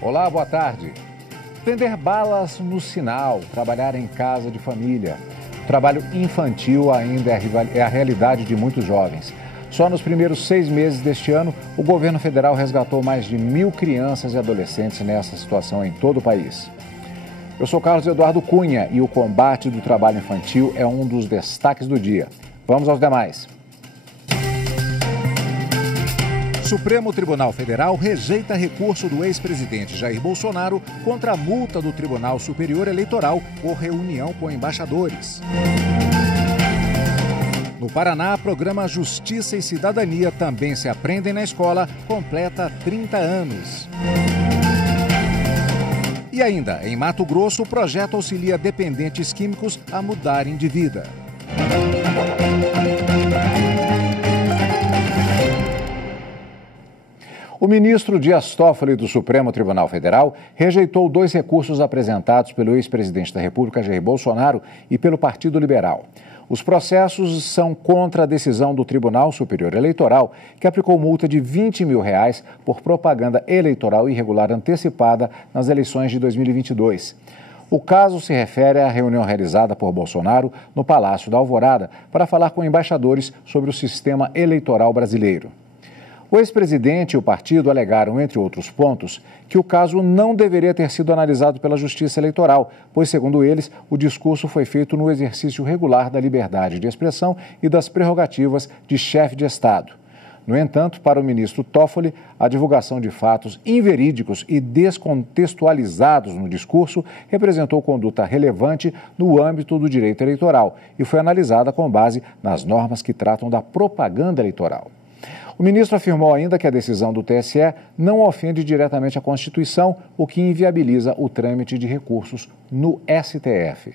Olá, boa tarde. Vender balas no sinal, trabalhar em casa de família. O trabalho infantil ainda é a realidade de muitos jovens. Só nos primeiros 6 meses deste ano, o governo federal resgatou mais de 1.000 crianças e adolescentes nessa situação em todo o país. Eu sou Carlos Eduardo Cunha e o combate do trabalho infantil é um dos destaques do dia. Vamos aos demais. Supremo Tribunal Federal rejeita recurso do ex-presidente Jair Bolsonaro contra a multa do Tribunal Superior Eleitoral por reunião com embaixadores. No Paraná, o programa Justiça e Cidadania também se aprendem na escola, completa 30 anos. E ainda, em Mato Grosso, o projeto auxilia dependentes químicos a mudarem de vida. O ministro Dias Toffoli do Supremo Tribunal Federal rejeitou 2 recursos apresentados pelo ex-presidente da República, Jair Bolsonaro, e pelo Partido Liberal. Os processos são contra a decisão do Tribunal Superior Eleitoral, que aplicou multa de R$20 mil por propaganda eleitoral irregular antecipada nas eleições de 2022. O caso se refere à reunião realizada por Bolsonaro no Palácio da Alvorada para falar com embaixadores sobre o sistema eleitoral brasileiro. O ex-presidente e o partido alegaram, entre outros pontos, que o caso não deveria ter sido analisado pela Justiça Eleitoral, pois, segundo eles, o discurso foi feito no exercício regular da liberdade de expressão e das prerrogativas de chefe de Estado. No entanto, para o ministro Toffoli, a divulgação de fatos inverídicos e descontextualizados no discurso representou conduta relevante no âmbito do direito eleitoral e foi analisada com base nas normas que tratam da propaganda eleitoral. O ministro afirmou ainda que a decisão do TSE não ofende diretamente a Constituição, o que inviabiliza o trâmite de recursos no STF.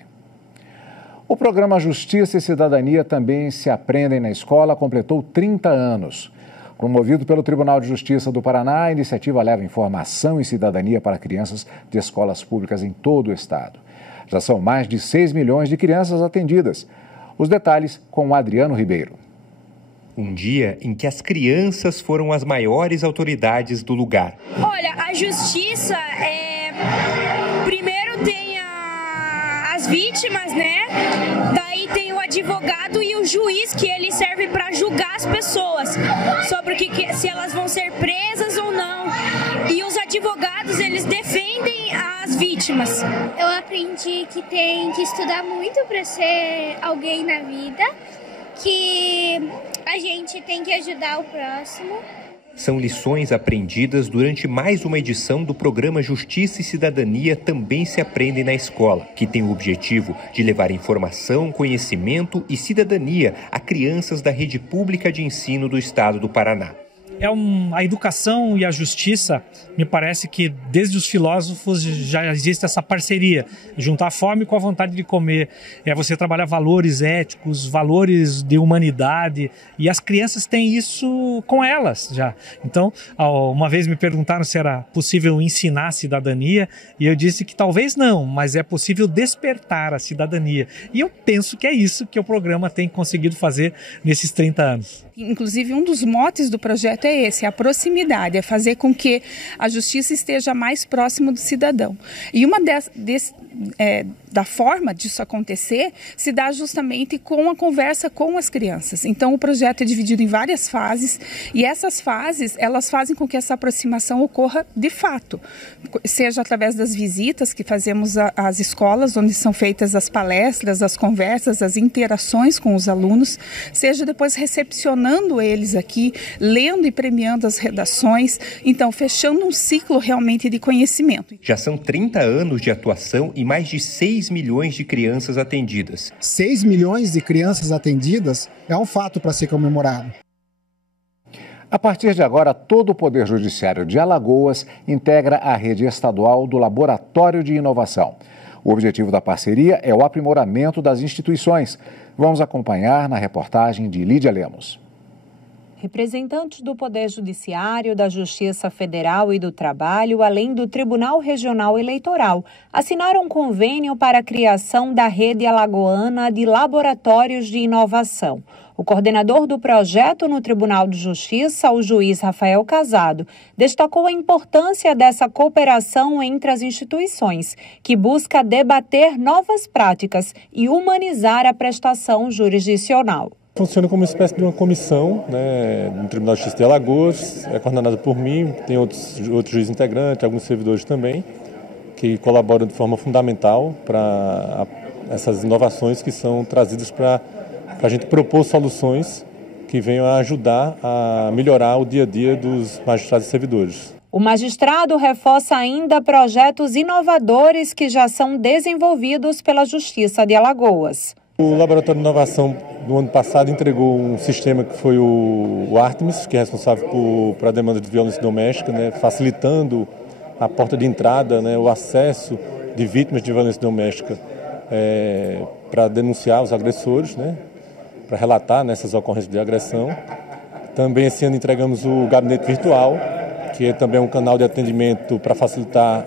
O programa Justiça e Cidadania também se aprendem na escola completou 30 anos. Promovido pelo Tribunal de Justiça do Paraná, a iniciativa leva informação e cidadania para crianças de escolas públicas em todo o estado. Já são mais de 6 milhões de crianças atendidas. Os detalhes com o Adriano Ribeiro. Um dia em que as crianças foram as maiores autoridades do lugar. Olha, a justiça primeiro tem as vítimas, né? Daí tem o advogado e o juiz, que ele serve para julgar as pessoas sobre se elas vão ser presas ou não. E os advogados, eles defendem as vítimas. Eu aprendi que tem que estudar muito para ser alguém na vida, que a gente tem que ajudar o próximo. São lições aprendidas durante mais uma edição do programa Justiça e Cidadania Também se Aprendem na Escola, que tem o objetivo de levar informação, conhecimento e cidadania a crianças da rede pública de ensino do estado do Paraná. A educação e a justiça, me parece que desde os filósofos já existe essa parceria, juntar a fome com a vontade de comer, você trabalhar valores éticos, valores de humanidade, e as crianças têm isso com elas já. Então, uma vez me perguntaram se era possível ensinar a cidadania, e eu disse que talvez não, mas é possível despertar a cidadania. E eu penso que é isso que o programa tem conseguido fazer nesses 30 anos. Inclusive, um dos motes do projeto é esse, a proximidade, é fazer com que a justiça esteja mais próximo do cidadão. E uma da forma disso acontecer se dá justamente com a conversa com as crianças. Então, o projeto é dividido em várias fases e essas fases, elas fazem com que essa aproximação ocorra de fato, seja através das visitas que fazemos às escolas, onde são feitas as palestras, as conversas, as interações com os alunos, seja depois recepcionando eles aqui, lendo e premiando as redações, então fechando um ciclo realmente de conhecimento. Já são 30 anos de atuação e mais de 6 milhões de crianças atendidas. 6 milhões de crianças atendidas é um fato para ser comemorado. A partir de agora, todo o Poder Judiciário de Alagoas integra a rede estadual do Laboratório de Inovação. O objetivo da parceria é o aprimoramento das instituições. Vamos acompanhar na reportagem de Lídia Lemos. Representantes do Poder Judiciário, da Justiça Federal e do Trabalho, além do Tribunal Regional Eleitoral, assinaram um convênio para a criação da Rede Alagoana de Laboratórios de Inovação. O coordenador do projeto no Tribunal de Justiça, o juiz Rafael Casado, destacou a importância dessa cooperação entre as instituições, que busca debater novas práticas e humanizar a prestação jurisdicional. Funciona como uma espécie de uma comissão, né, no Tribunal de Justiça de Alagoas, é coordenada por mim, tem outros juízes integrantes, alguns servidores também, que colaboram de forma fundamental para essas inovações que são trazidas para a gente propor soluções que venham a ajudar a melhorar o dia a dia dos magistrados e servidores. O magistrado reforça ainda projetos inovadores que já são desenvolvidos pela Justiça de Alagoas. O Laboratório de Inovação no ano passado entregou um sistema que foi o Artemis, que é responsável por a demanda de violência doméstica, né, facilitando a porta de entrada, né, o acesso de vítimas de violência doméstica para denunciar os agressores, né, para relatar nessas ocorrências de agressão. Também esse ano entregamos o Gabinete Virtual, que é também um canal de atendimento para facilitar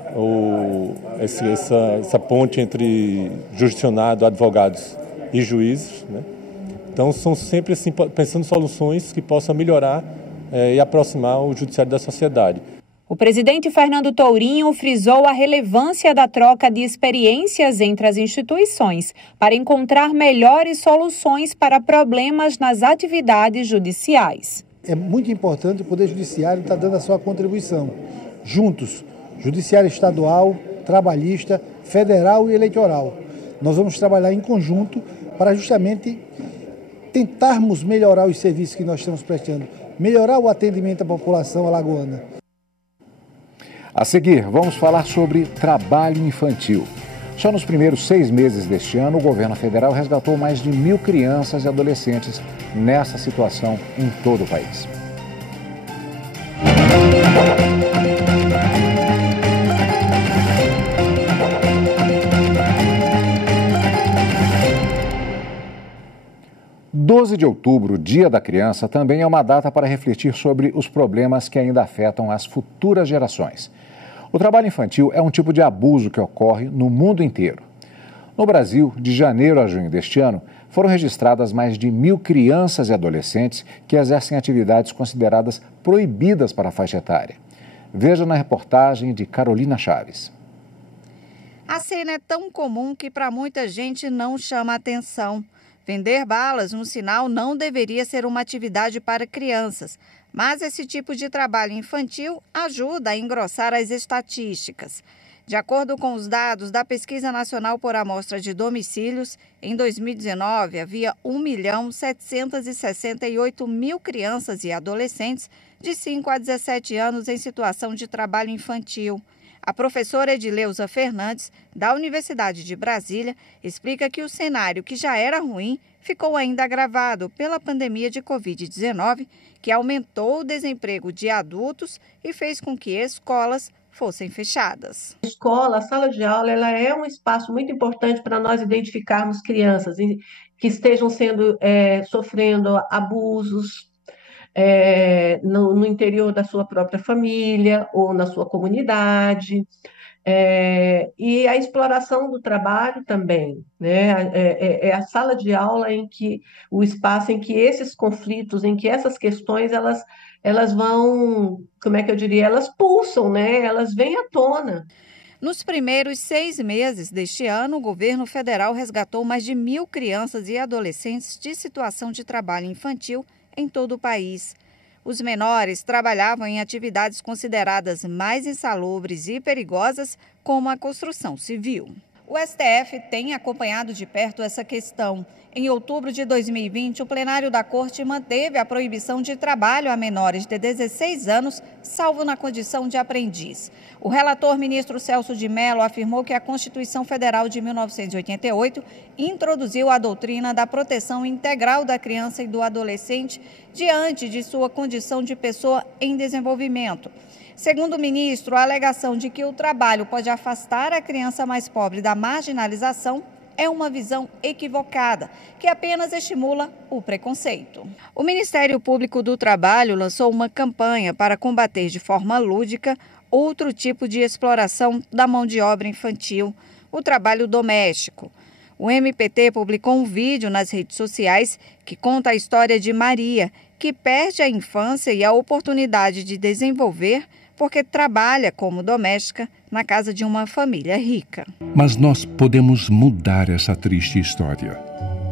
essa ponte entre jurisdicionado, advogados e juízes, né? Então são sempre assim, pensando em soluções que possam melhorar e aproximar o judiciário da sociedade. O presidente Fernando Tourinho frisou a relevância da troca de experiências entre as instituições para encontrar melhores soluções para problemas nas atividades judiciais. É muito importante o Poder Judiciário estar dando a sua contribuição. Juntos, Judiciário Estadual, Trabalhista, Federal e Eleitoral. Nós vamos trabalhar em conjunto para justamente tentarmos melhorar os serviços que nós estamos prestando, melhorar o atendimento à população alagoana. A seguir, vamos falar sobre trabalho infantil. Só nos primeiros 6 meses deste ano, o governo federal resgatou mais de 1.000 crianças e adolescentes nessa situação em todo o país. 12 de outubro, Dia da Criança, também é uma data para refletir sobre os problemas que ainda afetam as futuras gerações. O trabalho infantil é um tipo de abuso que ocorre no mundo inteiro. No Brasil, de janeiro a junho deste ano, foram registradas mais de 1.000 crianças e adolescentes que exercem atividades consideradas proibidas para a faixa etária. Veja na reportagem de Carolina Chaves. A cena é tão comum que para muita gente não chama atenção. Vender balas no sinal não deveria ser uma atividade para crianças, mas esse tipo de trabalho infantil ajuda a engrossar as estatísticas. De acordo com os dados da Pesquisa Nacional por Amostra de Domicílios, em 2019 havia 1.768.000 crianças e adolescentes de 5 a 17 anos em situação de trabalho infantil. A professora Edileuza Fernandes, da Universidade de Brasília, explica que o cenário, que já era ruim, ficou ainda agravado pela pandemia de Covid-19, que aumentou o desemprego de adultos e fez com que escolas fossem fechadas. A escola, a sala de aula, ela é um espaço muito importante para nós identificarmos crianças que estejam sofrendo abusos, no interior da sua própria família ou na sua comunidade, e a exploração do trabalho também, né? É a sala de aula o espaço em que esses conflitos, em que essas questões elas vão, como é que eu diria, elas pulsam, né? Elas vêm à tona. Nos primeiros 6 meses deste ano, o governo federal resgatou mais de 1.000 crianças e adolescentes de situação de trabalho infantil em todo o país. Os menores trabalhavam em atividades consideradas mais insalubres e perigosas, como a construção civil. O STF tem acompanhado de perto essa questão. Em outubro de 2020, o plenário da Corte manteve a proibição de trabalho a menores de 16 anos, salvo na condição de aprendiz. O relator ministro Celso de Mello afirmou que a Constituição Federal de 1988 introduziu a doutrina da proteção integral da criança e do adolescente diante de sua condição de pessoa em desenvolvimento. Segundo o ministro, a alegação de que o trabalho pode afastar a criança mais pobre da marginalização é uma visão equivocada, que apenas estimula o preconceito. O Ministério Público do Trabalho lançou uma campanha para combater de forma lúdica outro tipo de exploração da mão de obra infantil, o trabalho doméstico. O MPT publicou um vídeo nas redes sociais que conta a história de Maria, que perde a infância e a oportunidade de desenvolver porque trabalha como doméstica na casa de uma família rica. Mas nós podemos mudar essa triste história.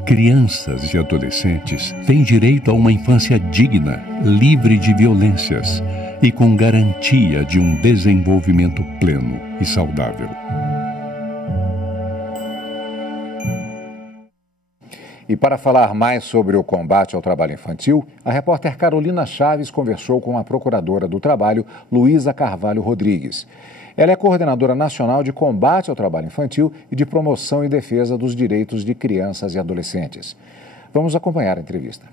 Crianças e adolescentes têm direito a uma infância digna, livre de violências e com garantia de um desenvolvimento pleno e saudável. E para falar mais sobre o combate ao trabalho infantil, a repórter Carolina Chaves conversou com a procuradora do Trabalho, Luísa Carvalho Rodrigues. Ela é coordenadora nacional de combate ao trabalho infantil e de promoção e defesa dos direitos de crianças e adolescentes. Vamos acompanhar a entrevista.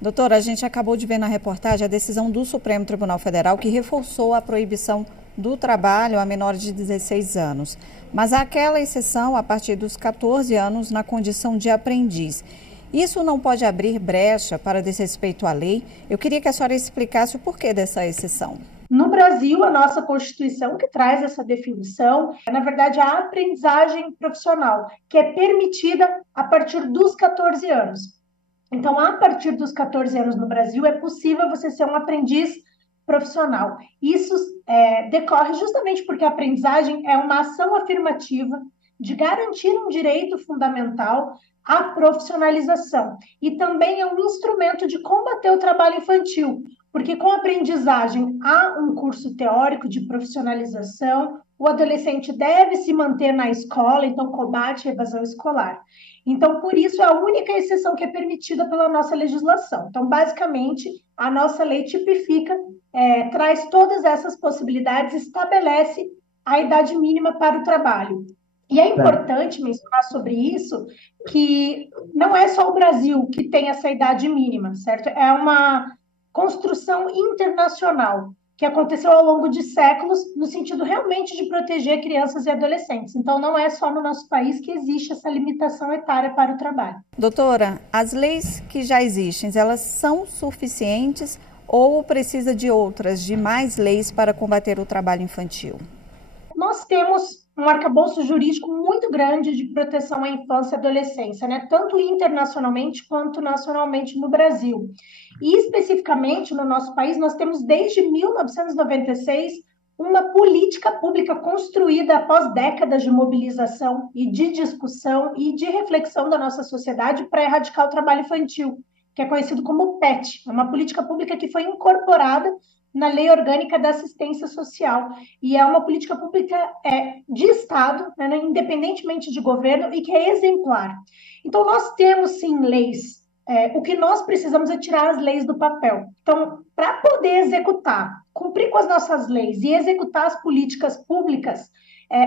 Doutora, a gente acabou de ver na reportagem a decisão do Supremo Tribunal Federal que reforçou a proibição do trabalho a menores de 16 anos. Mas há aquela exceção a partir dos 14 anos na condição de aprendiz. Isso não pode abrir brecha para desrespeito à lei? Eu queria que a senhora explicasse o porquê dessa exceção. No Brasil, a nossa Constituição que traz essa definição é, na verdade, a aprendizagem profissional, que é permitida a partir dos 14 anos. Então, a partir dos 14 anos no Brasil, é possível você ser um aprendiz profissional. Isso decorre justamente porque a aprendizagem é uma ação afirmativa de garantir um direito fundamental à profissionalização. E também é um instrumento de combater o trabalho infantil, porque com a aprendizagem há um curso teórico de profissionalização, o adolescente deve se manter na escola, então combate a evasão escolar. Então, por isso, é a única exceção que é permitida pela nossa legislação. Então, basicamente, a nossa lei tipifica, traz todas essas possibilidades, estabelece a idade mínima para o trabalho. E é importante mencionar sobre isso que não é só o Brasil que tem essa idade mínima, certo? É uma construção internacional que aconteceu ao longo de séculos no sentido realmente de proteger crianças e adolescentes. Então, não é só no nosso país que existe essa limitação etária para o trabalho. Doutora, as leis que já existem, elas são suficientes ou precisa de outras, de mais leis para combater o trabalho infantil? Nós temos um arcabouço jurídico muito grande de proteção à infância e adolescência, né? Tanto internacionalmente quanto nacionalmente no Brasil. E especificamente no nosso país, nós temos desde 1996 uma política pública construída após décadas de mobilização e de discussão e de reflexão da nossa sociedade para erradicar o trabalho infantil, que é conhecido como PET. É uma política pública que foi incorporada na Lei Orgânica da Assistência Social. E é uma política pública de Estado, né, independentemente de governo, e que é exemplar. Então, nós temos, sim, leis. O que nós precisamos é tirar as leis do papel. Então, para poder executar, cumprir com as nossas leis e executar as políticas públicas,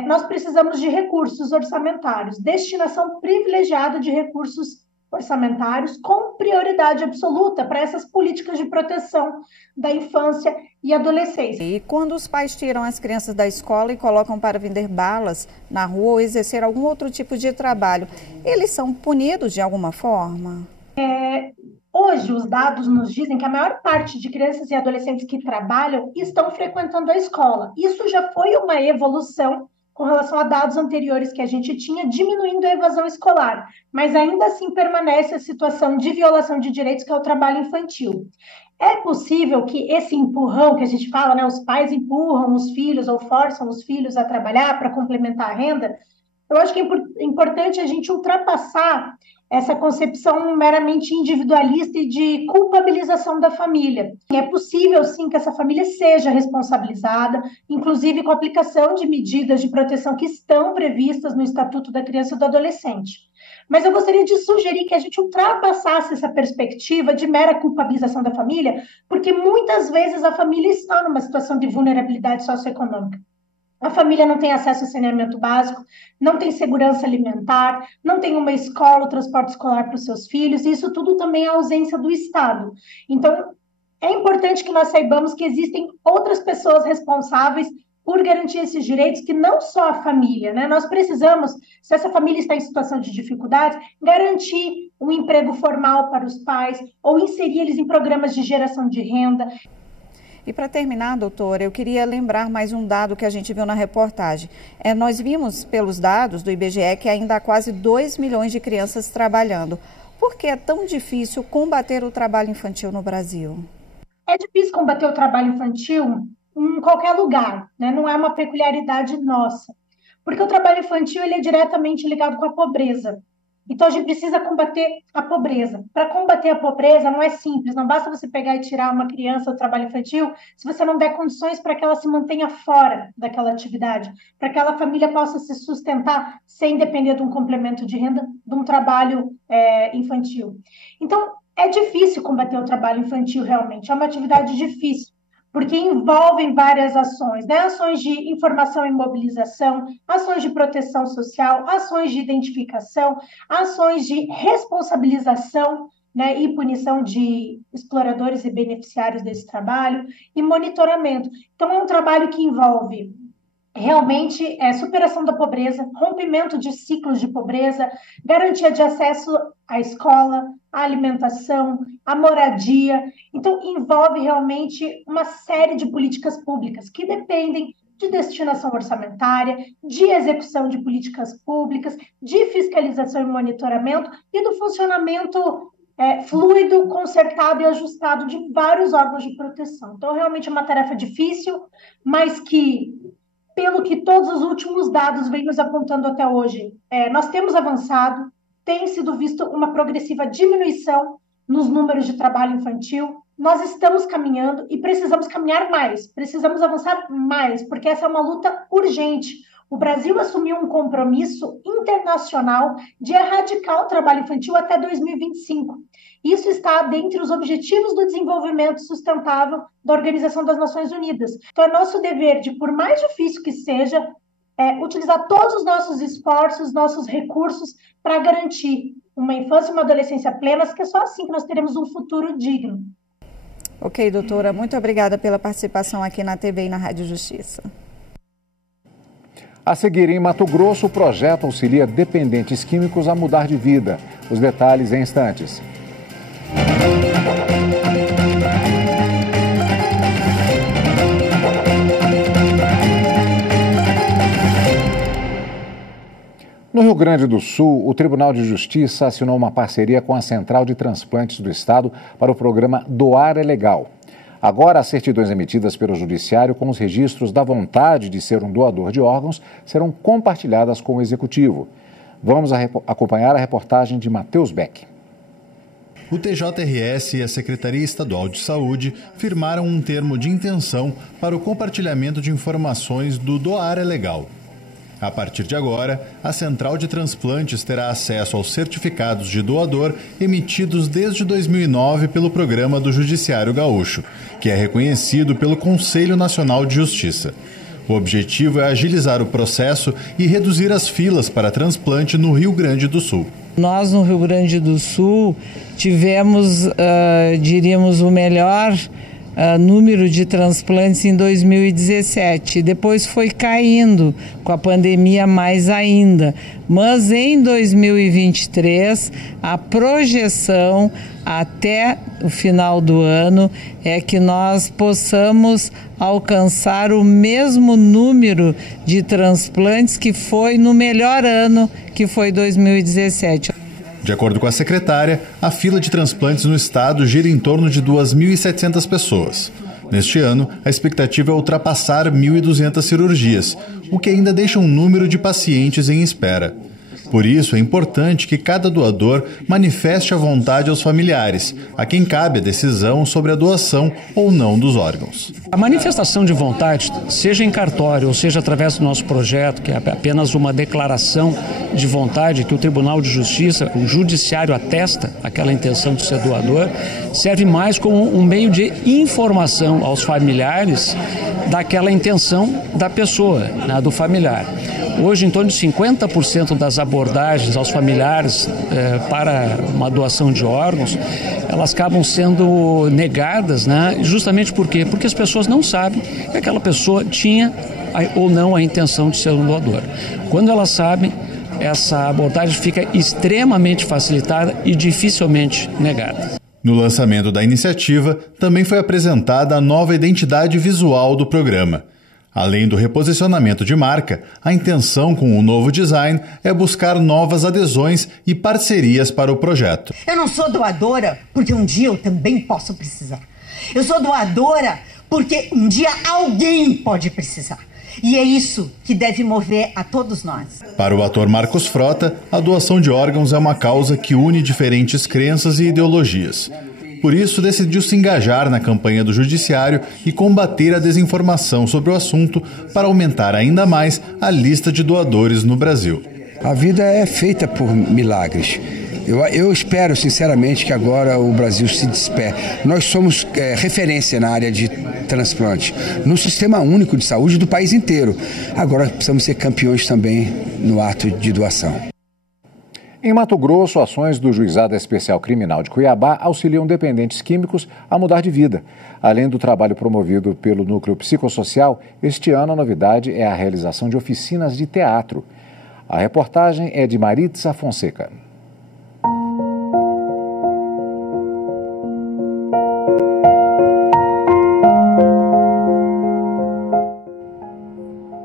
nós precisamos de recursos orçamentários, destinação privilegiada de recursos orçamentários com prioridade absoluta para essas políticas de proteção da infância e adolescência. E quando os pais tiram as crianças da escola e colocam para vender balas na rua ou exercer algum outro tipo de trabalho, eles são punidos de alguma forma? Hoje, os dados nos dizem que a maior parte de crianças e adolescentes que trabalham estão frequentando a escola. Isso já foi uma evolução com relação a dados anteriores que a gente tinha, diminuindo a evasão escolar, mas ainda assim permanece a situação de violação de direitos, que é o trabalho infantil. É possível que esse empurrão que a gente fala, né, os pais empurram os filhos ou forçam os filhos a trabalhar para complementar a renda, eu acho que é importante a gente ultrapassar essa concepção meramente individualista e de culpabilização da família. É possível, sim, que essa família seja responsabilizada, inclusive com a aplicação de medidas de proteção que estão previstas no Estatuto da Criança e do Adolescente. Mas eu gostaria de sugerir que a gente ultrapassasse essa perspectiva de mera culpabilização da família, porque muitas vezes a família está numa situação de vulnerabilidade socioeconômica. A família não tem acesso a saneamento básico, não tem segurança alimentar, não tem uma escola, o transporte escolar para os seus filhos, e isso tudo também é ausência do Estado. Então, é importante que nós saibamos que existem outras pessoas responsáveis por garantir esses direitos que não só a família, né? Nós precisamos, se essa família está em situação de dificuldade, garantir um emprego formal para os pais ou inserir eles em programas de geração de renda. E para terminar, doutora, eu queria lembrar mais um dado que a gente viu na reportagem. Nós vimos pelos dados do IBGE que ainda há quase 2 milhões de crianças trabalhando. Por que é tão difícil combater o trabalho infantil no Brasil? É difícil combater o trabalho infantil em qualquer lugar, né? Não é uma peculiaridade nossa. Porque o trabalho infantil ele é diretamente ligado com a pobreza. Então, a gente precisa combater a pobreza. Para combater a pobreza não é simples, não basta você pegar e tirar uma criança do trabalho infantil se você não der condições para que ela se mantenha fora daquela atividade, para que aquela família possa se sustentar sem depender de um complemento de renda, de um trabalho infantil. Então, é difícil combater o trabalho infantil realmente, é uma atividade difícil, porque envolvem várias ações, né? Ações de informação e mobilização, ações de proteção social, ações de identificação, ações de responsabilização, né, e punição de exploradores e beneficiários desse trabalho, e monitoramento. Então, é um trabalho que envolve realmente superação da pobreza, rompimento de ciclos de pobreza, garantia de acesso à escola, à alimentação, à moradia. Então, envolve realmente uma série de políticas públicas que dependem de destinação orçamentária, de execução de políticas públicas, de fiscalização e monitoramento e do funcionamento fluido, concertado e ajustado de vários órgãos de proteção. Então, realmente é uma tarefa difícil, mas que, pelo que todos os últimos dados vêm nos apontando até hoje, nós temos avançado, tem sido visto uma progressiva diminuição nos números de trabalho infantil, nós estamos caminhando e precisamos caminhar mais, precisamos avançar mais, porque essa é uma luta urgente. O Brasil assumiu um compromisso internacional de erradicar o trabalho infantil até 2025. Isso está dentre os Objetivos do Desenvolvimento Sustentável da Organização das Nações Unidas. Então, é nosso dever, por mais difícil que seja, utilizar todos os nossos esforços, nossos recursos para garantir uma infância e uma adolescência plenas, que é só assim que nós teremos um futuro digno. Ok, doutora, muito obrigada pela participação aqui na TV e na Rádio Justiça. A seguir, em Mato Grosso, o projeto auxilia dependentes químicos a mudar de vida. Os detalhes em instantes. No Rio Grande do Sul, o Tribunal de Justiça assinou uma parceria com a Central de Transplantes do Estado para o programa Doar é Legal. Agora, as certidões emitidas pelo Judiciário com os registros da vontade de ser um doador de órgãos serão compartilhadas com o Executivo. Vamos acompanhar a reportagem de Matheus Beck. O TJRS e a Secretaria Estadual de Saúde firmaram um termo de intenção para o compartilhamento de informações do Doar é Legal. A partir de agora, a Central de Transplantes terá acesso aos certificados de doador emitidos desde 2009 pelo Programa do Judiciário Gaúcho, que é reconhecido pelo Conselho Nacional de Justiça. O objetivo é agilizar o processo e reduzir as filas para transplante no Rio Grande do Sul. Nós, no Rio Grande do Sul, tivemos, diríamos, o melhor número de transplantes em 2017, depois foi caindo com a pandemia mais ainda, mas em 2023 a projeção até o final do ano é que nós possamos alcançar o mesmo número de transplantes que foi no melhor ano, que foi 2017. De acordo com a secretária, a fila de transplantes no estado gira em torno de 2.700 pessoas. Neste ano, a expectativa é ultrapassar 1.200 cirurgias, o que ainda deixa um número de pacientes em espera. Por isso, é importante que cada doador manifeste a vontade aos familiares, a quem cabe a decisão sobre a doação ou não dos órgãos. A manifestação de vontade, seja em cartório ou seja através do nosso projeto, que é apenas uma declaração de vontade que o Tribunal de Justiça, o Judiciário atesta aquela intenção de ser doador, serve mais como um meio de informação aos familiares daquela intenção da pessoa, né, do familiar. Hoje, em torno de 50% das abordagens aos familiares para uma doação de órgãos, elas acabam sendo negadas, né? Justamente por quê? Porque as pessoas não sabem que aquela pessoa tinha ou não a intenção de ser um doador. Quando elas sabem, essa abordagem fica extremamente facilitada e dificilmente negada. No lançamento da iniciativa, também foi apresentada a nova identidade visual do programa. Além do reposicionamento de marca, a intenção com o novo design é buscar novas adesões e parcerias para o projeto. Eu não sou doadora porque um dia eu também posso precisar. Eu sou doadora porque um dia alguém pode precisar. E é isso que deve mover a todos nós. Para o ator Marcos Frota, a doação de órgãos é uma causa que une diferentes crenças e ideologias. Por isso, decidiu se engajar na campanha do Judiciário e combater a desinformação sobre o assunto para aumentar ainda mais a lista de doadores no Brasil. A vida é feita por milagres. Eu espero, sinceramente, que agora o Brasil se desperte. Nós somos referência na área de transplante, no Sistema Único de Saúde do país inteiro. Agora precisamos ser campeões também no ato de doação. Em Mato Grosso, ações do Juizado Especial Criminal de Cuiabá auxiliam dependentes químicos a mudar de vida. Além do trabalho promovido pelo Núcleo Psicossocial, este ano a novidade é a realização de oficinas de teatro. A reportagem é de Maritza Fonseca.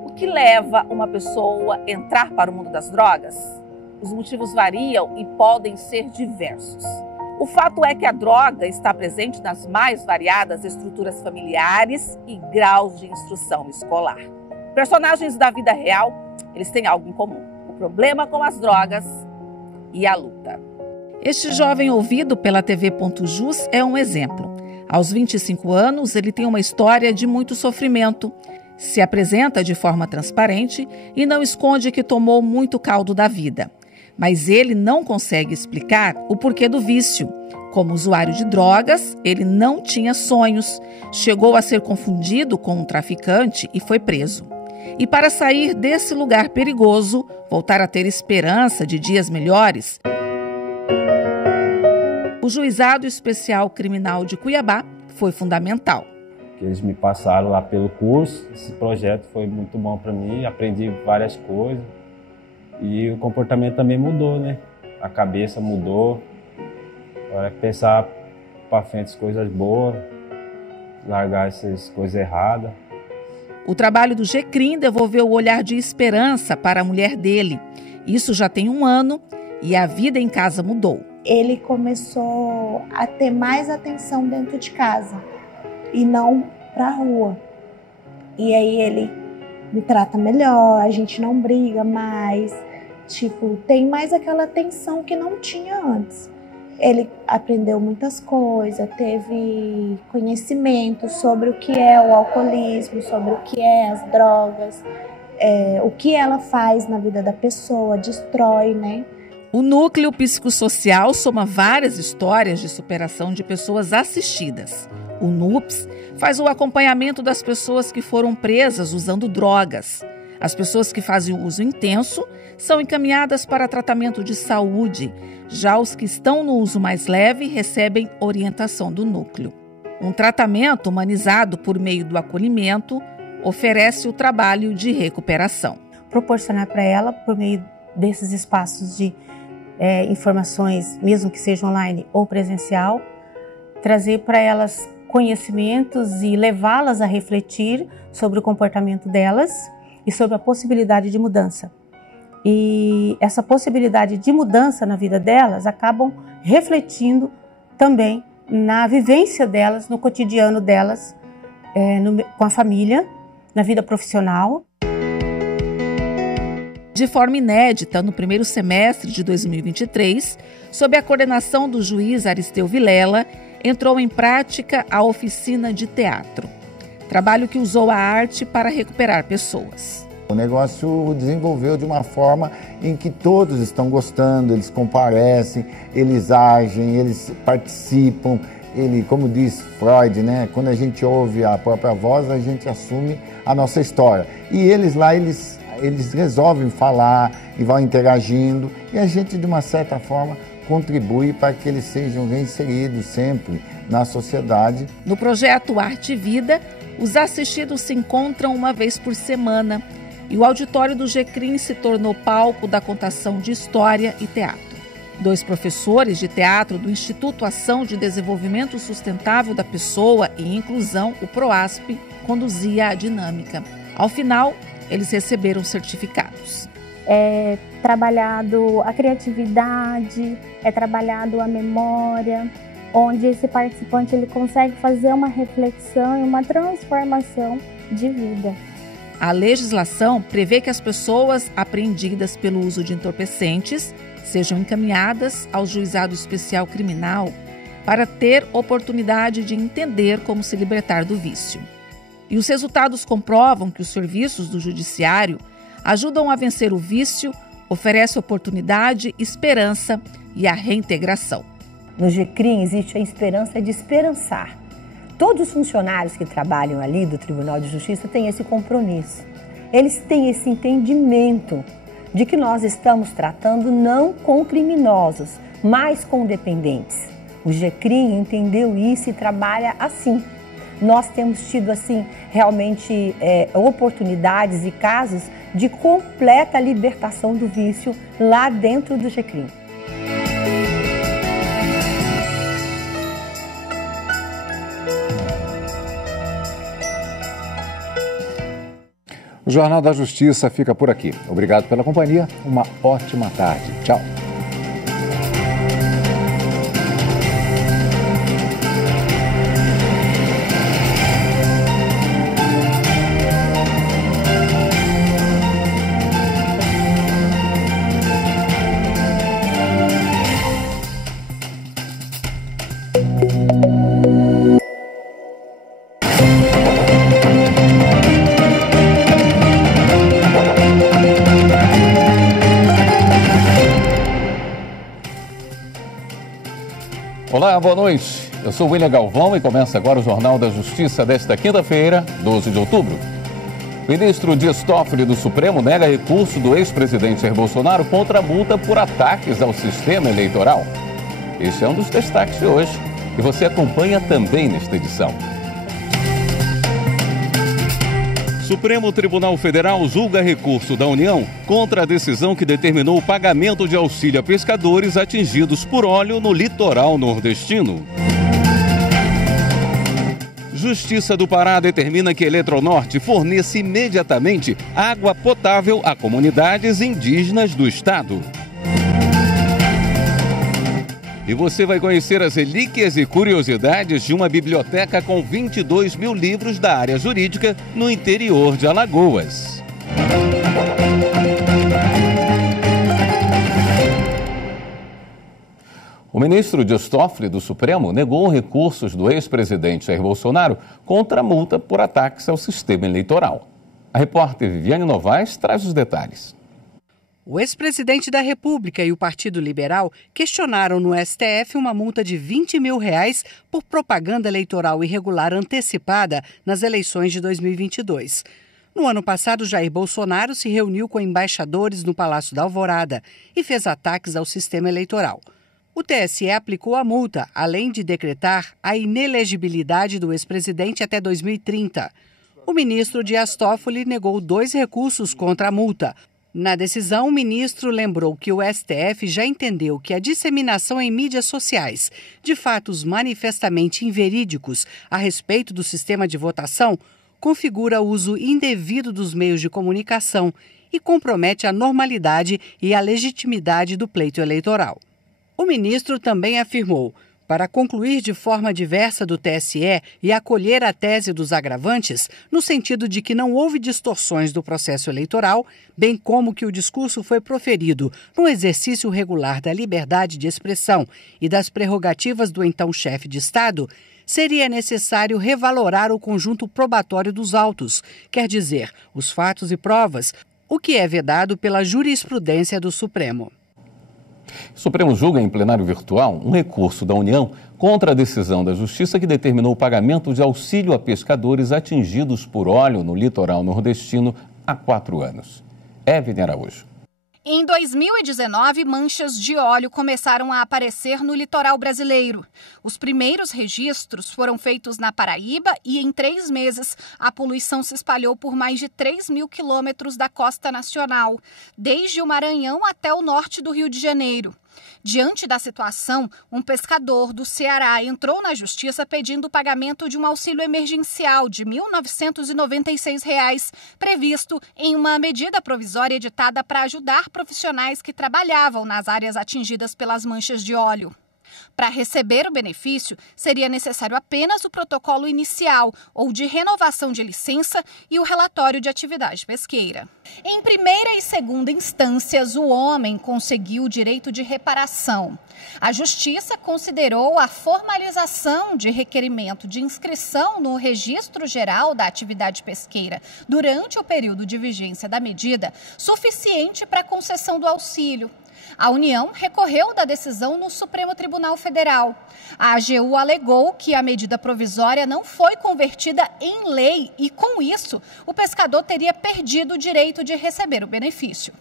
O que leva uma pessoa a entrar para o mundo das drogas? Os motivos variam e podem ser diversos. O fato é que a droga está presente nas mais variadas estruturas familiares e graus de instrução escolar. Personagens da vida real, eles têm algo em comum: o problema com as drogas e a luta. Este jovem ouvido pela TV.jus é um exemplo. Aos 25 anos, ele tem uma história de muito sofrimento. Se apresenta de forma transparente e não esconde que tomou muito caldo da vida. Mas ele não consegue explicar o porquê do vício. Como usuário de drogas, ele não tinha sonhos, chegou a ser confundido com um traficante e foi preso. E para sair desse lugar perigoso, voltar a ter esperança de dias melhores, o Juizado Especial Criminal de Cuiabá foi fundamental. Eles me passaram lá pelo curso, esse projeto foi muito bom para mim, aprendi várias coisas. E o comportamento também mudou, né? A cabeça mudou. Agora é pensar para frente as coisas boas, largar essas coisas erradas. O trabalho do GCRIM devolveu o olhar de esperança para a mulher dele. Isso já tem 1 ano e a vida em casa mudou. Ele começou a ter mais atenção dentro de casa e não para a rua. E aí ele me trata melhor, a gente não briga mais. Tipo, tem mais aquela atenção que não tinha antes. Ele aprendeu muitas coisas, teve conhecimento sobre o que é o alcoolismo, sobre o que é as drogas, o que ela faz na vida da pessoa, destrói, né? O Núcleo Psicossocial soma várias histórias de superação de pessoas assistidas. O NUPS faz o acompanhamento das pessoas que foram presas usando drogas. As pessoas que fazem o uso intenso são encaminhadas para tratamento de saúde. Já os que estão no uso mais leve recebem orientação do núcleo. Um tratamento humanizado por meio do acolhimento oferece o trabalho de recuperação. Proporcionar para ela, por meio desses espaços de informações, mesmo que seja online ou presencial, trazer para elas conhecimentos e levá-las a refletir sobre o comportamento delas e sobre a possibilidade de mudança. E essa possibilidade de mudança na vida delas acabam refletindo também na vivência delas, no cotidiano delas, com a família, na vida profissional. De forma inédita, no primeiro semestre de 2023, sob a coordenação do juiz Aristeu Vilela, entrou em prática a oficina de teatro. Trabalho que usou a arte para recuperar pessoas. O negócio desenvolveu de uma forma em que todos estão gostando, eles comparecem, eles agem, eles participam. Como diz Freud, né? Quando a gente ouve a própria voz, a gente assume a nossa história. E eles lá, eles resolvem falar e vão interagindo. E a gente, de uma certa forma, contribui para que eles sejam reinseridos sempre na sociedade. No projeto Arte e Vida, Os assistidos se encontram uma vez por semana e o auditório do GCRIM se tornou palco da contação de história e teatro. 2 professores de teatro do Instituto Ação de Desenvolvimento Sustentável da Pessoa e Inclusão, o PROASP, conduzia a dinâmica. Ao final, eles receberam certificados. É trabalhado a criatividade, é trabalhado a memória, onde esse participante ele consegue fazer uma reflexão e uma transformação de vida. A legislação prevê que as pessoas apreendidas pelo uso de entorpecentes sejam encaminhadas ao Juizado Especial Criminal para ter oportunidade de entender como se libertar do vício. E os resultados comprovam que os serviços do Judiciário ajudam a vencer o vício, oferecem oportunidade, esperança e a reintegração. No GCRIM existe a esperança de esperançar. Todos os funcionários que trabalham ali do Tribunal de Justiça têm esse compromisso. Eles têm esse entendimento de que nós estamos tratando não com criminosos, mas com dependentes. O GCRIM entendeu isso e trabalha assim. Nós temos tido assim realmente oportunidades e casos de completa libertação do vício lá dentro do GCRIM. O Jornal da Justiça fica por aqui. Obrigado pela companhia. Uma ótima tarde. Tchau. Olá, boa noite. Eu sou William Galvão e começa agora o Jornal da Justiça desta quinta-feira, 12 de outubro. O ministro Dias Toffoli do Supremo nega recurso do ex-presidente Jair Bolsonaro contra a multa por ataques ao sistema eleitoral. Este é um dos destaques de hoje e você acompanha também nesta edição. Supremo Tribunal Federal julga recurso da União contra a decisão que determinou o pagamento de auxílio a pescadores atingidos por óleo no litoral nordestino. Justiça do Pará determina que Eletronorte forneça imediatamente água potável a comunidades indígenas do estado. E você vai conhecer as relíquias e curiosidades de uma biblioteca com 22 mil livros da área jurídica no interior de Alagoas. O ministro Dias Toffoli do Supremo negou recursos do ex-presidente Jair Bolsonaro contra a multa por ataques ao sistema eleitoral. A repórter Viviane Novaes traz os detalhes. O ex-presidente da República e o Partido Liberal questionaram no STF uma multa de R$20 mil por propaganda eleitoral irregular antecipada nas eleições de 2022. No ano passado, Jair Bolsonaro se reuniu com embaixadores no Palácio da Alvorada e fez ataques ao sistema eleitoral. O TSE aplicou a multa, além de decretar a inelegibilidade do ex-presidente até 2030. O ministro Dias Toffoli negou 2 recursos contra a multa. Na decisão, o ministro lembrou que o STF já entendeu que a disseminação em mídias sociais de fatos manifestamente inverídicos a respeito do sistema de votação configura o uso indevido dos meios de comunicação e compromete a normalidade e a legitimidade do pleito eleitoral. O ministro também afirmou: para concluir de forma diversa do TSE e acolher a tese dos agravantes, no sentido de que não houve distorções do processo eleitoral, bem como que o discurso foi proferido no exercício regular da liberdade de expressão e das prerrogativas do então chefe de Estado, seria necessário revalorar o conjunto probatório dos autos, quer dizer, os fatos e provas, o que é vedado pela jurisprudência do Supremo. O Supremo julga em plenário virtual um recurso da União contra a decisão da Justiça que determinou o pagamento de auxílio a pescadores atingidos por óleo no litoral nordestino há 4 anos. Evelyn Araújo. Em 2019, manchas de óleo começaram a aparecer no litoral brasileiro. Os primeiros registros foram feitos na Paraíba e, em 3 meses, a poluição se espalhou por mais de 3.000 quilômetros da costa nacional, desde o Maranhão até o norte do Rio de Janeiro. Diante da situação, um pescador do Ceará entrou na justiça pedindo o pagamento de um auxílio emergencial de R$ 1.996, previsto em uma medida provisória editada para ajudar profissionais que trabalhavam nas áreas atingidas pelas manchas de óleo. Para receber o benefício, seria necessário apenas o protocolo inicial ou de renovação de licença e o relatório de atividade pesqueira. Em primeira e segunda instâncias, o homem conseguiu o direito de reparação. A Justiça considerou a formalização de requerimento de inscrição no Registro Geral da Atividade Pesqueira durante o período de vigência da medida suficiente para a concessão do auxílio. A União recorreu da decisão no Supremo Tribunal Federal. A AGU alegou que a medida provisória não foi convertida em lei e, com isso, o pescador teria perdido o direito de receber o benefício.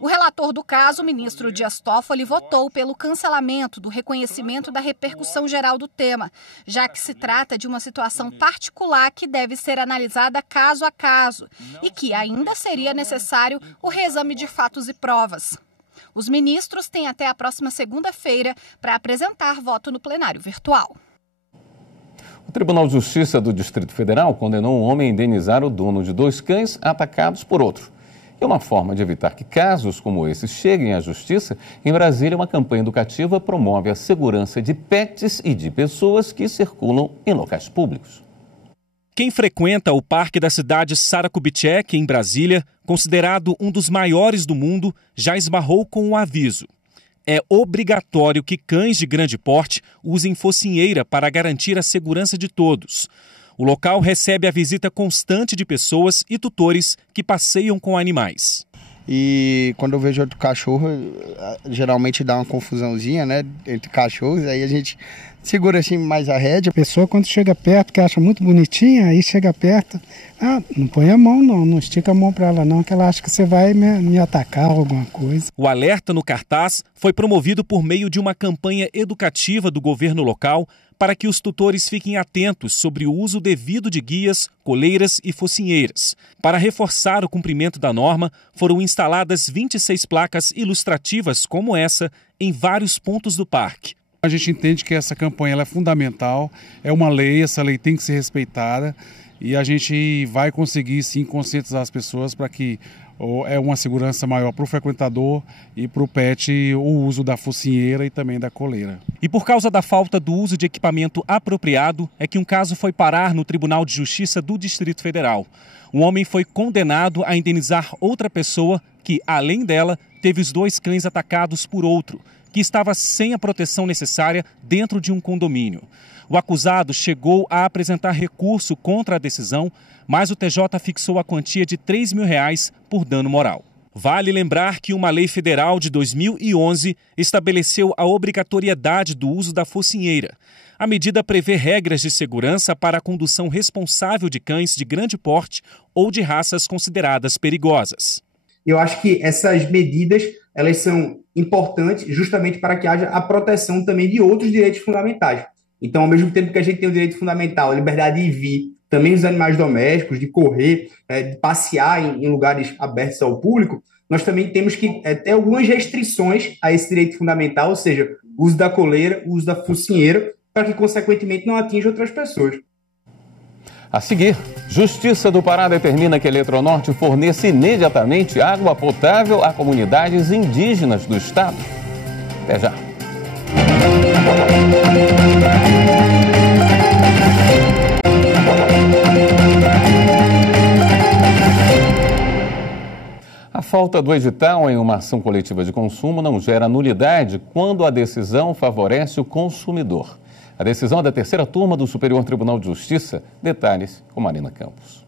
O relator do caso, o ministro Dias Toffoli, votou pelo cancelamento do reconhecimento da repercussão geral do tema, já que se trata de uma situação particular que deve ser analisada caso a caso e que ainda seria necessário o reexame de fatos e provas. Os ministros têm até a próxima segunda-feira para apresentar voto no plenário virtual. O Tribunal de Justiça do Distrito Federal condenou um homem a indenizar o dono de 2 cães atacados por outro. E uma forma de evitar que casos como esses cheguem à Justiça, em Brasília, uma campanha educativa promove a segurança de pets e de pessoas que circulam em locais públicos. Quem frequenta o parque da cidade Sara Kubitschek, em Brasília, considerado um dos maiores do mundo, já esbarrou com um aviso. É obrigatório que cães de grande porte usem focinheira para garantir a segurança de todos. O local recebe a visita constante de pessoas e tutores que passeiam com animais. E quando eu vejo outro cachorro, geralmente dá uma confusãozinha, né, entre cachorros, aí a gente segura assim mais a rédea. A pessoa quando chega perto, que acha muito bonitinha, aí chega perto, não põe a mão não estica a mão para ela não, que ela acha que você vai me atacar ou alguma coisa. O alerta no cartaz foi promovido por meio de uma campanha educativa do governo local para que os tutores fiquem atentos sobre o uso devido de guias, coleiras e focinheiras. Para reforçar o cumprimento da norma, foram instaladas 26 placas ilustrativas como essa em vários pontos do parque. A gente entende que essa campanha ela é fundamental, é uma lei, essa lei tem que ser respeitada e a gente vai conseguir sim conscientizar as pessoas para que é uma segurança maior para o frequentador e para o pet o uso da focinheira e também da coleira. E por causa da falta do uso de equipamento apropriado, é que um caso foi parar no Tribunal de Justiça do Distrito Federal. Um homem foi condenado a indenizar outra pessoa que, além dela, teve os 2 cães atacados por outro, que estava sem a proteção necessária dentro de um condomínio. O acusado chegou a apresentar recurso contra a decisão, mas o TJ fixou a quantia de R$ 3.000 por dano moral. Vale lembrar que uma lei federal de 2011 estabeleceu a obrigatoriedade do uso da focinheira. A medida prevê regras de segurança para a condução responsável de cães de grande porte ou de raças consideradas perigosas. Eu acho que essas medidas elas são importantes justamente para que haja a proteção também de outros direitos fundamentais. Então, ao mesmo tempo que a gente tem o direito fundamental, a liberdade de vir, também os animais domésticos, de correr, de passear em lugares abertos ao público, nós também temos que ter algumas restrições a esse direito fundamental, ou seja, o uso da coleira, o uso da focinheira, para que, consequentemente, não atinja outras pessoas. A seguir, Justiça do Pará determina que a Eletronorte forneça imediatamente água potável a comunidades indígenas do estado. Até já. A falta do edital em uma ação coletiva de consumo não gera nulidade quando a decisão favorece o consumidor. A decisão é da 3ª turma do Superior Tribunal de Justiça. Detalhes com Marina Campos.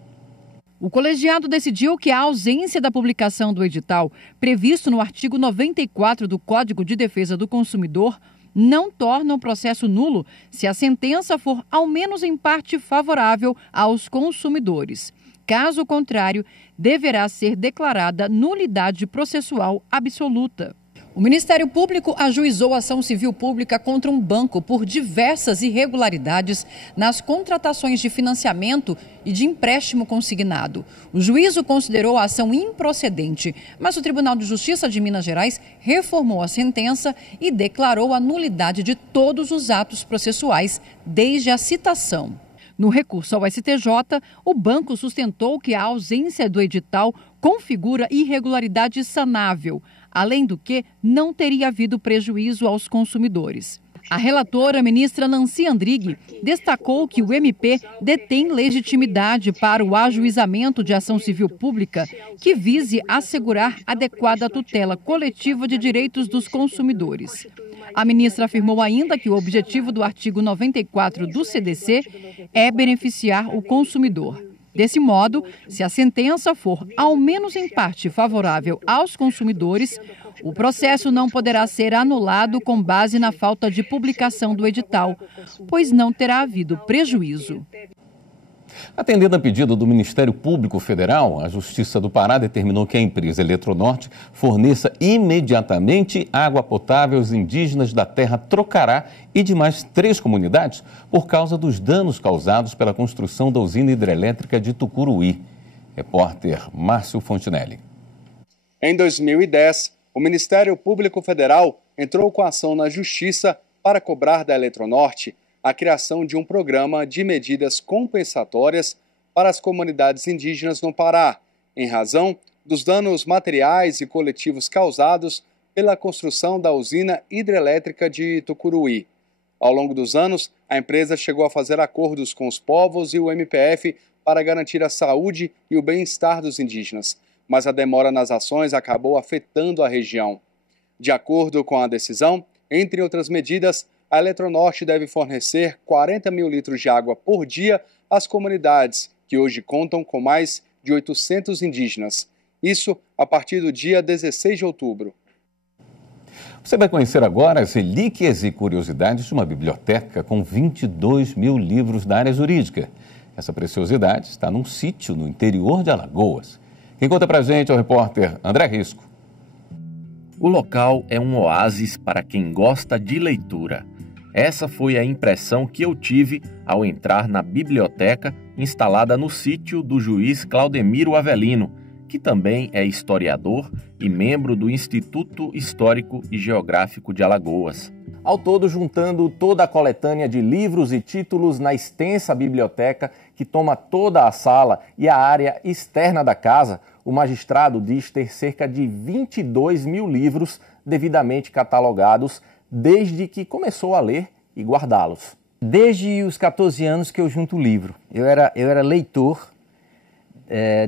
O colegiado decidiu que a ausência da publicação do edital, previsto no artigo 94 do Código de Defesa do Consumidor, não torna o processo nulo se a sentença for ao menos em parte favorável aos consumidores. Caso contrário, deverá ser declarada nulidade processual absoluta. O Ministério Público ajuizou ação civil pública contra um banco por diversas irregularidades nas contratações de financiamento e de empréstimo consignado. O juízo considerou a ação improcedente, mas o Tribunal de Justiça de Minas Gerais reformou a sentença e declarou a nulidade de todos os atos processuais, desde a citação. No recurso ao STJ, o banco sustentou que a ausência do edital configura irregularidade sanável, além do que não teria havido prejuízo aos consumidores. A relatora, ministra Nancy Andrighi, destacou que o MP detém legitimidade para o ajuizamento de ação civil pública que vise assegurar adequada tutela coletiva de direitos dos consumidores. A ministra afirmou ainda que o objetivo do artigo 94 do CDC é beneficiar o consumidor. Desse modo, se a sentença for, ao menos em parte, favorável aos consumidores, o processo não poderá ser anulado com base na falta de publicação do edital, pois não terá havido prejuízo. Atendendo a pedido do Ministério Público Federal, a Justiça do Pará determinou que a empresa Eletronorte forneça imediatamente água potável aos indígenas da terra Trocará e de mais 3 comunidades por causa dos danos causados pela construção da usina hidrelétrica de Tucuruí. Repórter Márcio Fontinelli. Em 2010, o Ministério Público Federal entrou com ação na Justiça para cobrar da Eletronorte a criação de um programa de medidas compensatórias para as comunidades indígenas no Pará, em razão dos danos materiais e coletivos causados pela construção da usina hidrelétrica de Tucuruí. Ao longo dos anos, a empresa chegou a fazer acordos com os povos e o MPF para garantir a saúde e o bem-estar dos indígenas, mas a demora nas ações acabou afetando a região. De acordo com a decisão, entre outras medidas, a Eletronorte deve fornecer 40 mil litros de água por dia às comunidades, que hoje contam com mais de 800 indígenas. Isso a partir do dia 16 de outubro. Você vai conhecer agora as relíquias e curiosidades de uma biblioteca com 22 mil livros da área jurídica. Essa preciosidade está num sítio no interior de Alagoas. Quem conta pra gente é o repórter André Risco. O local é um oásis para quem gosta de leitura. Essa foi a impressão que eu tive ao entrar na biblioteca instalada no sítio do juiz Claudemiro Avelino, que também é historiador e membro do Instituto Histórico e Geográfico de Alagoas. Ao todo, juntando toda a coletânea de livros e títulos na extensa biblioteca que toma toda a sala e a área externa da casa, o magistrado diz ter cerca de 22 mil livros devidamente catalogados desde que começou a ler e guardá-los. Desde os 14 anos que eu junto o livro. Eu era leitor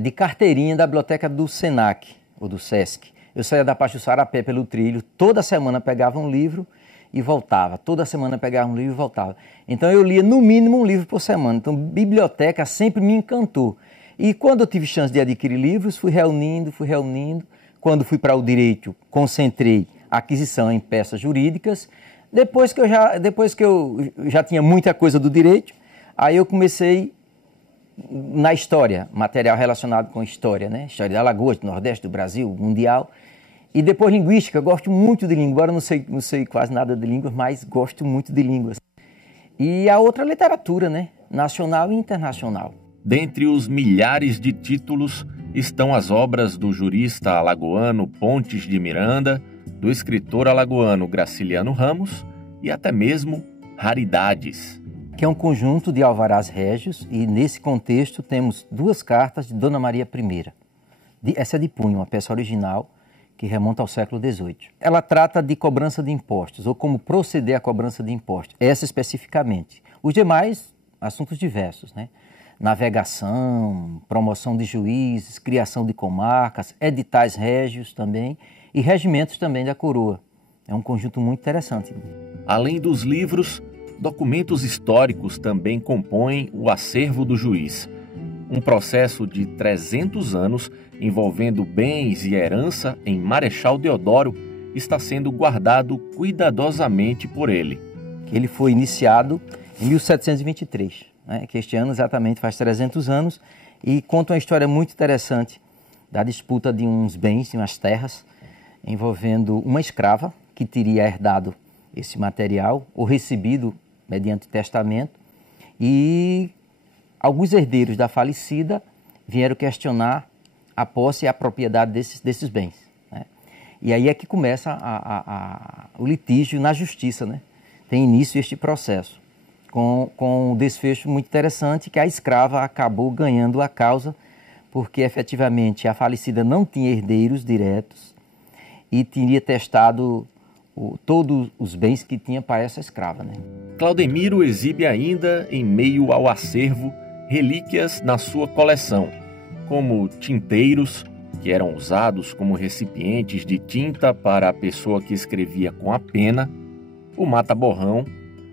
de carteirinha da biblioteca do Senac, ou do Sesc. Eu saía da Pachuçara a pé pelo trilho, toda semana pegava um livro e voltava. Toda semana pegava um livro e voltava. Então eu lia no mínimo um livro por semana. Então biblioteca sempre me encantou. E quando eu tive chance de adquirir livros, fui reunindo. Quando fui para o direito, concentrei a aquisição em peças jurídicas. Depois que eu já tinha muita coisa do direito, aí eu comecei na história, material relacionado com história, né? História de Alagoas, do Nordeste, do Brasil, mundial. E depois linguística, eu gosto muito de língua. Agora não sei quase nada de línguas, mas gosto muito de línguas. E a outra literatura, né? Nacional e internacional. Dentre os milhares de títulos estão as obras do jurista alagoano Pontes de Miranda, do escritor alagoano Graciliano Ramos e até mesmo raridades. Que é um conjunto de alvarás régios e nesse contexto temos 2 cartas de Dona Maria I. Essa é de punho, uma peça original que remonta ao século XVIII. Ela trata de cobrança de impostos ou como proceder à cobrança de impostos, essa especificamente. Os demais, assuntos diversos, né? Navegação, promoção de juízes, criação de comarcas, editais régios também e regimentos também da coroa. É um conjunto muito interessante. Além dos livros, documentos históricos também compõem o acervo do juiz. Um processo de 300 anos envolvendo bens e herança em Marechal Deodoro está sendo guardado cuidadosamente por ele. Ele foi iniciado em 1723, né, que este ano exatamente faz 300 anos, e conta uma história muito interessante da disputa de uns bens, de umas terras, envolvendo uma escrava que teria herdado esse material ou recebido mediante testamento, e alguns herdeiros da falecida vieram questionar a posse e a propriedade desses bens, né? E aí é que começa o litígio na justiça, né? Tem início este processo, com um desfecho muito interessante, que a escrava acabou ganhando a causa, porque efetivamente a falecida não tinha herdeiros diretos e teria testado todos os bens que tinha para essa escrava, né? Claudemiro exibe ainda, em meio ao acervo, relíquias na sua coleção, como tinteiros, que eram usados como recipientes de tinta para a pessoa que escrevia com a pena, o mata-borrão,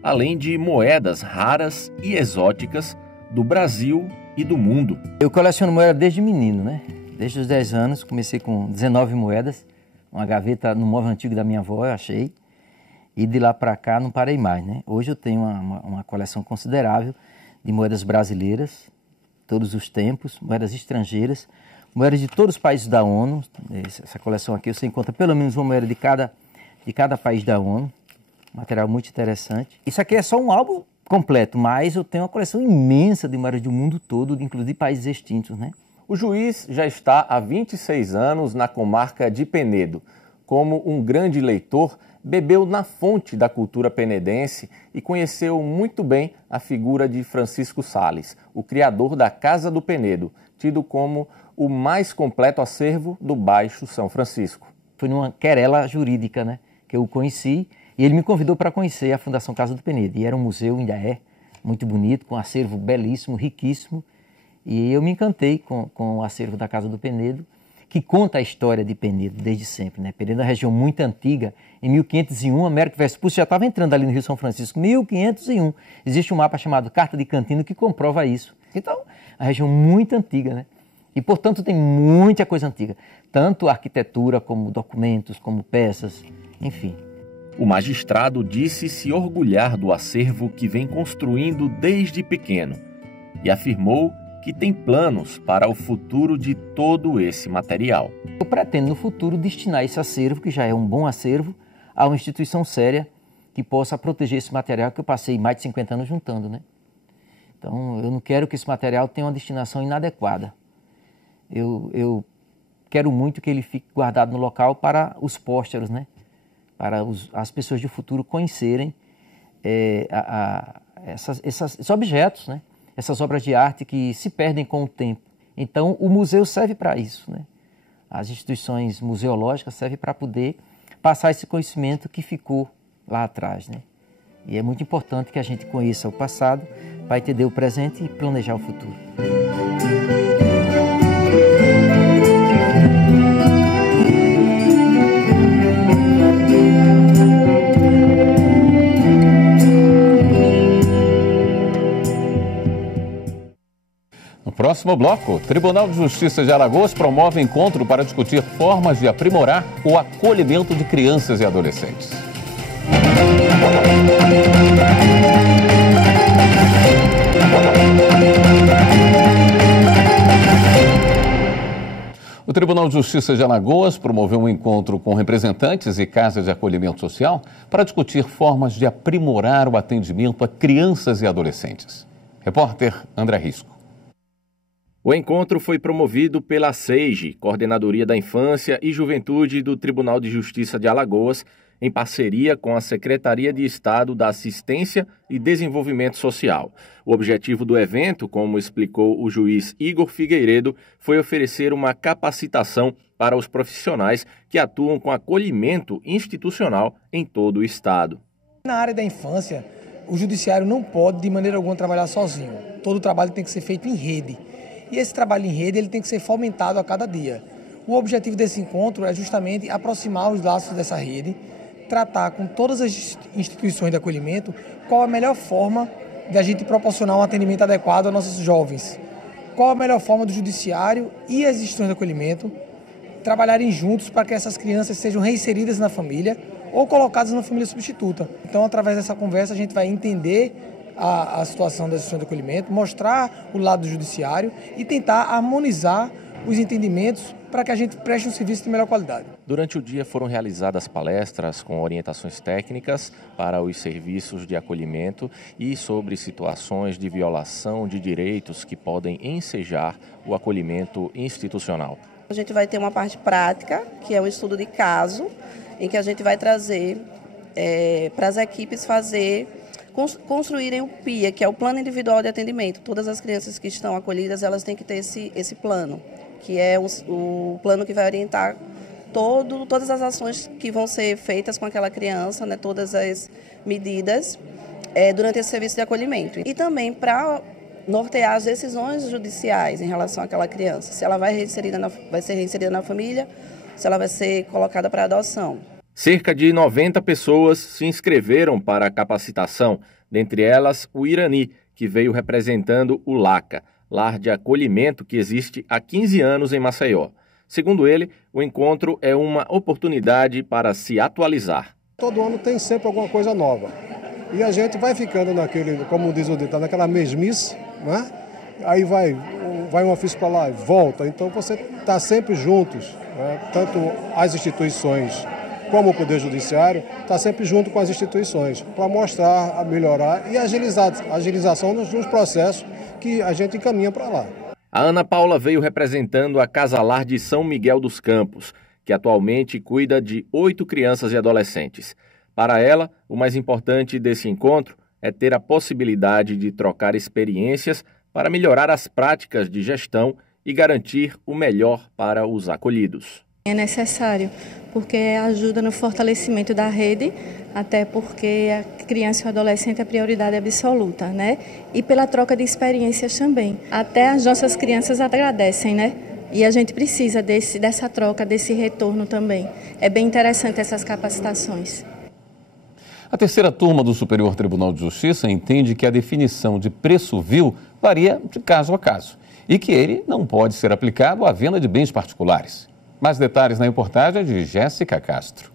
além de moedas raras e exóticas do Brasil e do mundo. Eu coleciono moeda desde menino, né? Desde os 10 anos, comecei com 19 moedas, uma gaveta no móvel antigo da minha avó, eu achei, e de lá para cá não parei mais, né? Hoje eu tenho uma coleção considerável de moedas brasileiras, todos os tempos, moedas estrangeiras, moedas de todos os países da ONU. Essa coleção aqui você encontra pelo menos uma moeda de cada país da ONU, material muito interessante. Isso aqui é só um álbum completo, mas eu tenho uma coleção imensa de moedas do mundo todo, inclusive países extintos, né? O juiz já está há 26 anos na comarca de Penedo. Como um grande leitor, bebeu na fonte da cultura penedense e conheceu muito bem a figura de Francisco Sales, o criador da Casa do Penedo, tido como o mais completo acervo do Baixo São Francisco. Foi numa querela jurídica, né, que eu o conheci, e ele me convidou para conhecer a Fundação Casa do Penedo. E era um museu, ainda é, muito bonito, com um acervo belíssimo, riquíssimo. E eu me encantei com o acervo da Casa do Penedo, que conta a história de Penedo desde sempre, né? Penedo é uma região muito antiga. Em 1501, Américo Vespucci já estava entrando ali no Rio São Francisco. 1501. Existe um mapa chamado Carta de Cantino que comprova isso. Então, a região muito antiga, né? E, portanto, tem muita coisa antiga. Tanto arquitetura, como documentos, como peças, enfim. O magistrado disse se orgulhar do acervo que vem construindo desde pequeno e afirmou que tem planos para o futuro de todo esse material. Eu pretendo no futuro destinar esse acervo, que já é um bom acervo, a uma instituição séria que possa proteger esse material que eu passei mais de 50 anos juntando, né? Então, eu não quero que esse material tenha uma destinação inadequada. Eu quero muito que ele fique guardado no local para os pósteros, né? Para as pessoas do futuro conhecerem esses objetos, né? Essas obras de arte que se perdem com o tempo. Então, o museu serve para isso, né? As instituições museológicas servem para poder passar esse conhecimento que ficou lá atrás, né? E é muito importante que a gente conheça o passado para entender o presente e planejar o futuro. No próximo bloco, o Tribunal de Justiça de Alagoas promove encontro para discutir formas de aprimorar o acolhimento de crianças e adolescentes. O Tribunal de Justiça de Alagoas promoveu um encontro com representantes e casas de acolhimento social para discutir formas de aprimorar o atendimento a crianças e adolescentes. Repórter André Risco. O encontro foi promovido pela SEIGE, Coordenadoria da Infância e Juventude do Tribunal de Justiça de Alagoas, em parceria com a Secretaria de Estado da Assistência e Desenvolvimento Social. O objetivo do evento, como explicou o juiz Igor Figueiredo, foi oferecer uma capacitação para os profissionais que atuam com acolhimento institucional em todo o Estado. Na área da infância, o judiciário não pode, de maneira alguma, trabalhar sozinho. Todo o trabalho tem que ser feito em rede. E esse trabalho em rede ele tem que ser fomentado a cada dia. O objetivo desse encontro é justamente aproximar os laços dessa rede, tratar com todas as instituições de acolhimento qual a melhor forma de a gente proporcionar um atendimento adequado aos nossos jovens. Qual a melhor forma do judiciário e as instituições de acolhimento trabalharem juntos para que essas crianças sejam reinseridas na família ou colocadas na família substituta. Então, através dessa conversa, a gente vai entender a situação das instituições de acolhimento, mostrar o lado do judiciário e tentar harmonizar os entendimentos para que a gente preste um serviço de melhor qualidade. Durante o dia foram realizadas palestras com orientações técnicas para os serviços de acolhimento e sobre situações de violação de direitos que podem ensejar o acolhimento institucional. A gente vai ter uma parte prática, que é um estudo de caso, em que a gente vai trazer para as equipes construírem o PIA, que é o Plano Individual de Atendimento. Todas as crianças que estão acolhidas, elas têm que ter esse plano, que é o plano que vai orientar todas as ações que vão ser feitas com aquela criança, né, todas as medidas durante esse serviço de acolhimento. E também para nortear as decisões judiciais em relação àquela criança, se ela vai ser reinserida na família, se ela vai ser colocada para adoção. Cerca de 90 pessoas se inscreveram para a capacitação, dentre elas o Irani, que veio representando o LACA, lar de acolhimento que existe há 15 anos em Maceió. Segundo ele, o encontro é uma oportunidade para se atualizar. Todo ano tem sempre alguma coisa nova. E a gente vai ficando como diz o ditado, naquela mesmice, né? Aí vai um ofício para lá e volta. Então você está sempre juntos, né? Tanto as instituições como o Poder Judiciário, está sempre junto com as instituições, para mostrar, melhorar e agilização nos processos que a gente encaminha para lá. A Ana Paula veio representando a Casa Lar de São Miguel dos Campos, que atualmente cuida de 8 crianças e adolescentes. Para ela, o mais importante desse encontro é ter a possibilidade de trocar experiências para melhorar as práticas de gestão e garantir o melhor para os acolhidos. É necessário, porque ajuda no fortalecimento da rede, até porque a criança e o adolescente é a prioridade absoluta, né? E pela troca de experiências também. Até as nossas crianças agradecem, né? E a gente precisa dessa troca, desse retorno também. É bem interessante essas capacitações. A terceira turma do Superior Tribunal de Justiça entende que a definição de preço vil varia de caso a caso e que ele não pode ser aplicado à venda de bens particulares. Mais detalhes na reportagem de Jéssica Castro.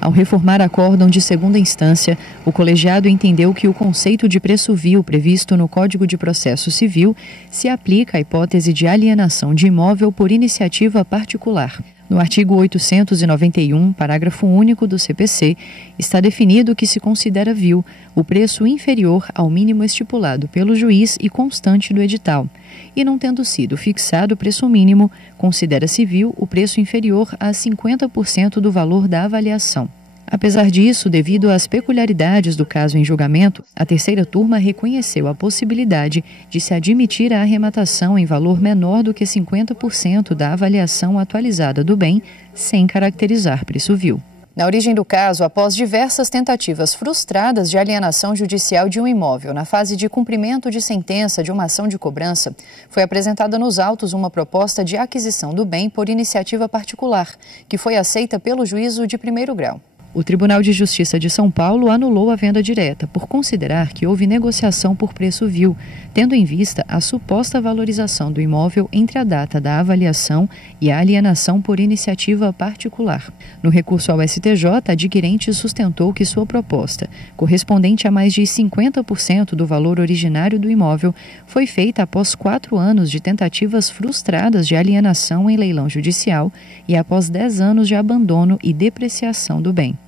Ao reformar acórdão de segunda instância, o colegiado entendeu que o conceito de preço vil previsto no Código de Processo Civil se aplica à hipótese de alienação de imóvel por iniciativa particular. No artigo 891, parágrafo único do CPC, está definido que se considera vil o preço inferior ao mínimo estipulado pelo juiz e constante do edital. E não tendo sido fixado o preço mínimo, considera-se vil o preço inferior a 50% do valor da avaliação. Apesar disso, devido às peculiaridades do caso em julgamento, a terceira turma reconheceu a possibilidade de se admitir a arrematação em valor menor do que 50% da avaliação atualizada do bem, sem caracterizar preço vil. Na origem do caso, após diversas tentativas frustradas de alienação judicial de um imóvel na fase de cumprimento de sentença de uma ação de cobrança, foi apresentada nos autos uma proposta de aquisição do bem por iniciativa particular, que foi aceita pelo juízo de primeiro grau. O Tribunal de Justiça de São Paulo anulou a venda direta por considerar que houve negociação por preço vil, tendo em vista a suposta valorização do imóvel entre a data da avaliação e a alienação por iniciativa particular. No recurso ao STJ, a adquirente sustentou que sua proposta, correspondente a mais de 50% do valor originário do imóvel, foi feita após 4 anos de tentativas frustradas de alienação em leilão judicial e após 10 anos de abandono e depreciação do bem.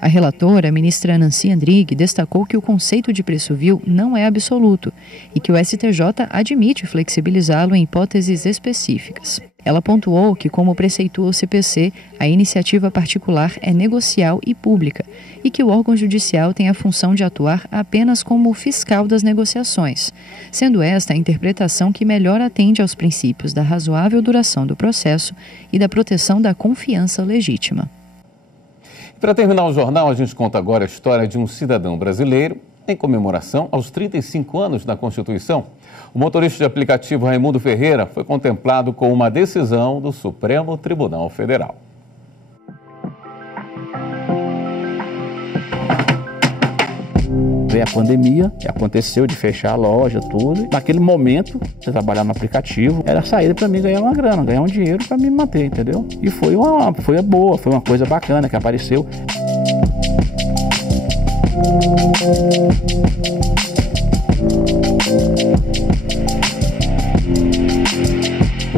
A relatora, a ministra Nancy Andrighi, destacou que o conceito de preço vil não é absoluto e que o STJ admite flexibilizá-lo em hipóteses específicas. Ela pontuou que, como preceitua o CPC, a iniciativa particular é negocial e pública e que o órgão judicial tem a função de atuar apenas como fiscal das negociações, sendo esta a interpretação que melhor atende aos princípios da razoável duração do processo e da proteção da confiança legítima. Para terminar o jornal, a gente conta agora a história de um cidadão brasileiro em comemoração aos 35 anos da Constituição. O motorista de aplicativo Raimundo Ferreira foi contemplado com uma decisão do Supremo Tribunal Federal. Veio a pandemia, aconteceu de fechar a loja, tudo. Naquele momento, você trabalhar no aplicativo, era a saída para mim ganhar uma grana, ganhar um dinheiro para me manter, entendeu? E foi boa, foi uma coisa bacana que apareceu.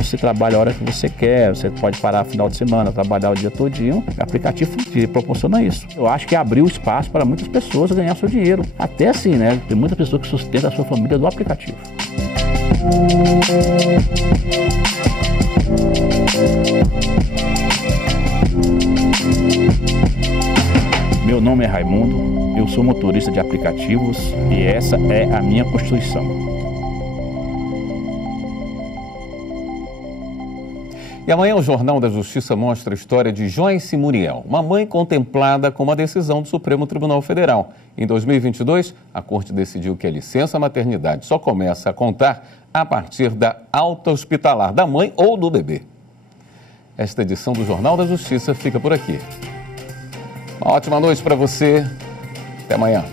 você trabalha a hora que você quer, você pode parar no final de semana, trabalhar o dia todinho. O aplicativo te proporciona isso. Eu acho que abriu espaço para muitas pessoas ganhar seu dinheiro. Até assim, né? Tem muita pessoa que sustenta a sua família do aplicativo. Meu nome é Raimundo, eu sou motorista de aplicativos e essa é a minha Constituição. E amanhã o Jornal da Justiça mostra a história de Joyce Muriel, uma mãe contemplada com uma decisão do Supremo Tribunal Federal. Em 2022, a Corte decidiu que a licença maternidade só começa a contar a partir da alta hospitalar da mãe ou do bebê. Esta edição do Jornal da Justiça fica por aqui. Uma ótima noite para você. Até amanhã.